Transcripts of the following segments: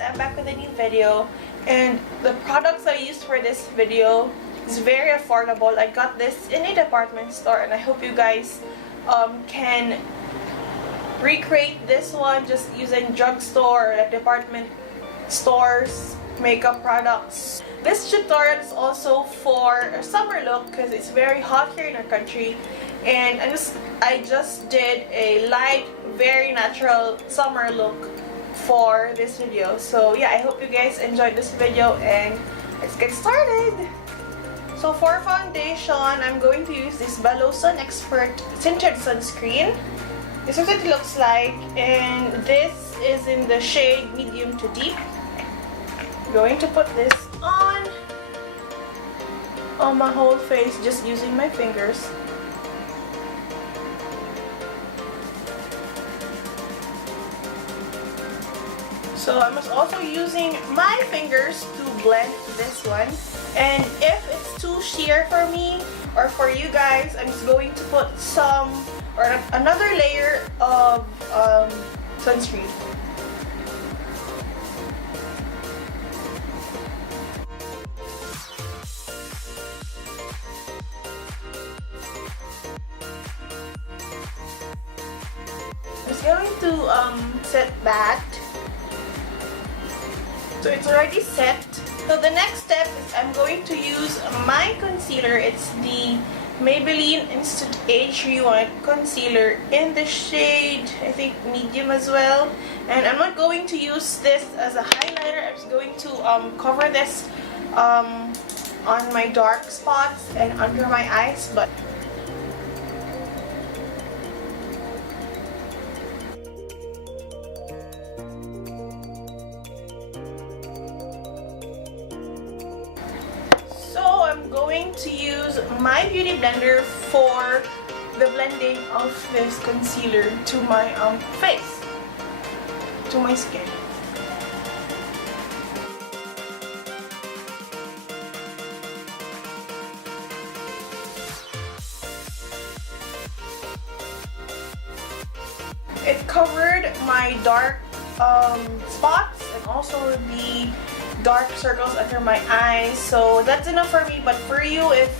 I'm back with a new video, and the products I used for this video is very affordable. I got this in a department store, and I hope you guys can recreate this one just using drugstore or like department stores makeup products. This tutorial is also for a summer look because it's very hot here in our country, and I just did a light, very natural summer look for this video. So yeah, I hope you guys enjoyed this video, and let's get started. So for foundation, I'm going to use this Belo Sun Expert Tinted Sunscreen. This is what it looks like, and this is in the shade medium to deep. I'm going to put this on my whole face just using my fingers. So I'm also using my fingers to blend this one, and if it's too sheer for me or for you guys, I'm just going to put some or another layer of sunscreen. I'm just going to set that. So it's already set. So the next step is I'm going to use my concealer. It's the Maybelline Instant Age Rewind Concealer in the shade, I think, medium as well. And I'm not going to use this as a highlighter. I'm just going to cover this on my dark spots and under my eyes. But I'm going to use my beauty blender for the blending of this concealer to my face, to my skin. It covered my dark spots and also the dark circles under my eyes, so that's enough for me. But for you, if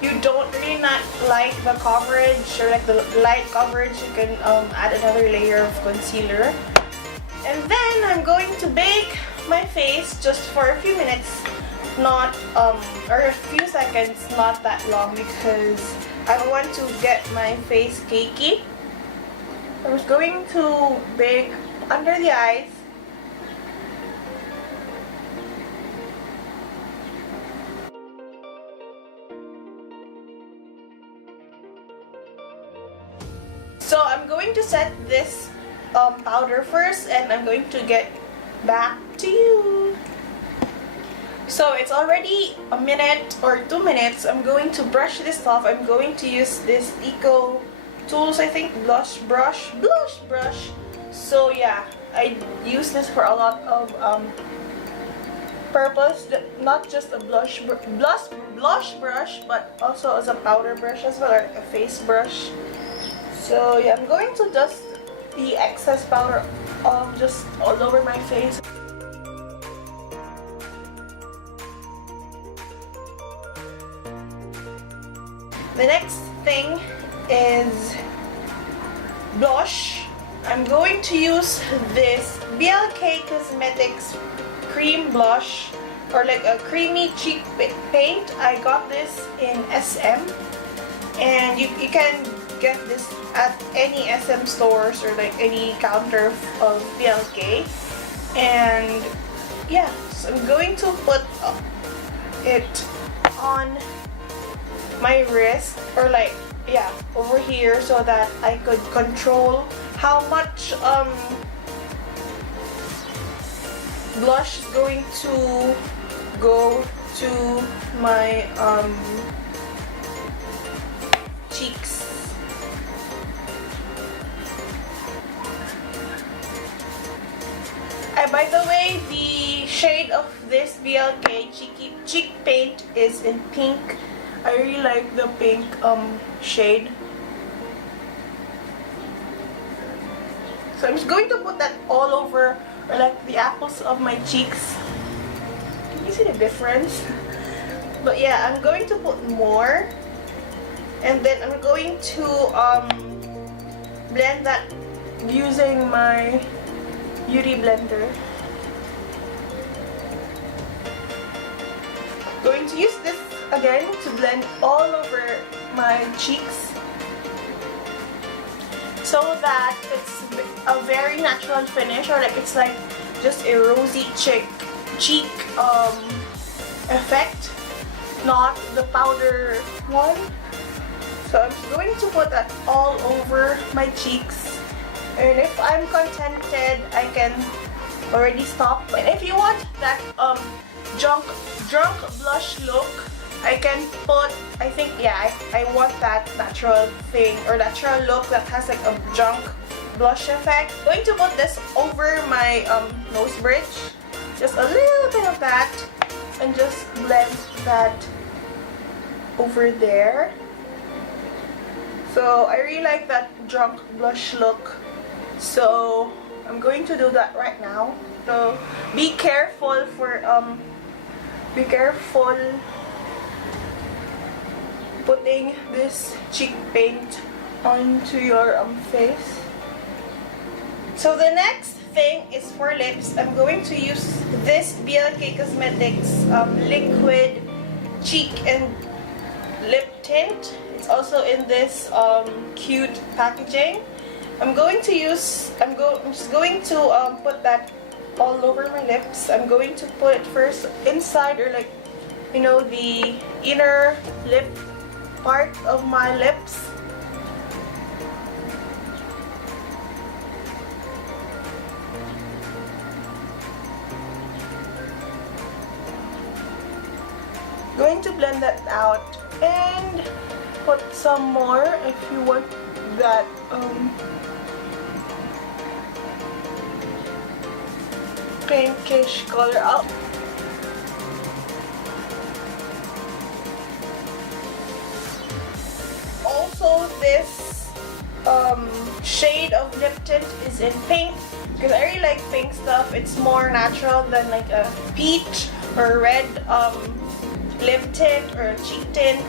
you don't really not like the coverage or like the light coverage, you can add another layer of concealer. And then I'm going to bake my face just for a few minutes, not or a few seconds, not that long, because I want to get my face cakey. I'm just going to bake under the eyes. So I'm going to set this powder first, and I'm going to get back to you. So it's already a minute or 2 minutes. I'm going to brush this off. I'm going to use this Eco Tools, I think, blush brush. So yeah, I use this for a lot of purpose, not just a blush brush, but also as a powder brush as well, or a face brush. So yeah, I'm going to dust the excess powder just all over my face. The next thing is blush. I'm going to use this BLK Cosmetics cream blush, or like a creamy cheek paint. I got this in SM, and you can get this at any SM stores or like any counter of BLK. And yeah, so I'm going to put it on my wrist, or like, yeah, over here, so that I could control how much blush is going to go to my cheeks. By the way, the shade of this BLK cheek paint is in pink. I really like the pink shade. So I'm just going to put that all over or like the apples of my cheeks. Can you see the difference? But yeah, I'm going to put more, and then I'm going to blend that using my beauty blender. Going to use this again to blend all over my cheeks so that it's a very natural finish, or like it's like just a rosy cheek effect, not the powder one. So I'm just going to put that all over my cheeks, and if I'm contented, I can already stop. And if you want that drunk blush look, I can put, I think, yeah, I want that natural thing, or natural look that has like a drunk blush effect. I'm going to put this over my nose bridge, just a little bit of that, and just blend that over there. So I really like that drunk blush look, so I'm going to do that right now. So be careful putting this cheek paint onto your face. So the next thing is for lips. I'm going to use this Belo Cosmetics liquid cheek and lip tint. It's also in this cute packaging. I'm just going to put that all over my lips. I'm going to put it first inside, or like, you know, the inner lip part of my lips. Going to blend that out and put some more if you want that pinkish color out. Also, this shade of lip tint is in pink, because I really like pink stuff. It's more natural than like a peach or red lip tint or a cheek tint.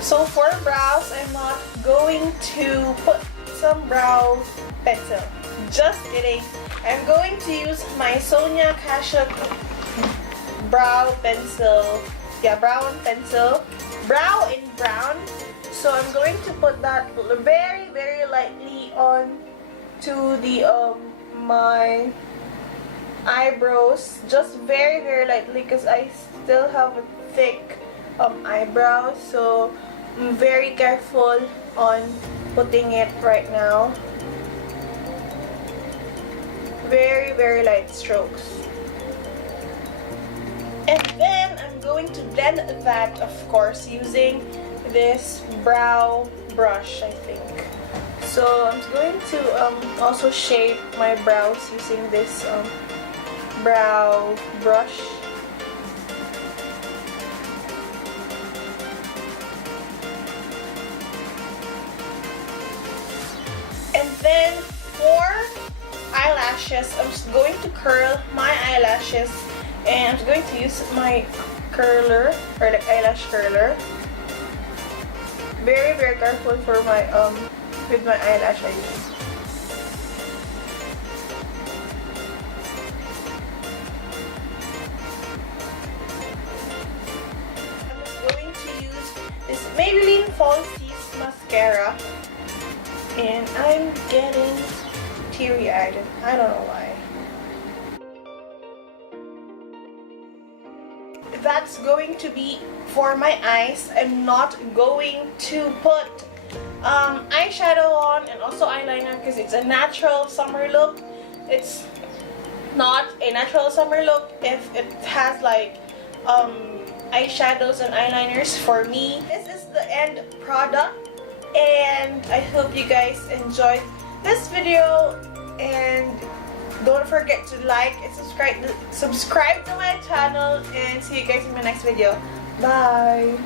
So for brows, I'm not going to put some brow pencil. Just kidding. I'm going to use my Sonia Kashuk brow pencil. Yeah, brown pencil. Brow in brown. So I'm going to put that very, very lightly on to the my eyebrows. Just very, very lightly, because I still have a thick eyebrow. So I'm very careful on putting it right now. Very, very light strokes. And then I'm going to blend that, of course, using this brow brush, I think. So I'm going to also shape my brows using this brow brush. And then for eyelashes, I'm just going to curl my eyelashes, and I'm just going to use my curler, or like eyelash curler. Very, very careful for my with my eyelash, I use. I'm just going to use this Maybelline Falsies mascara, and I'm getting teary-eyed. I don't know why. That's going to be for my eyes. I'm not going to put eyeshadow on and also eyeliner, because it's a natural summer look. It's not a natural summer look if it has like eyeshadows and eyeliners. For me, this is the end product, and I hope you guys enjoyed this video, and don't forget to like and subscribe to my channel, and see you guys in my next video. Bye!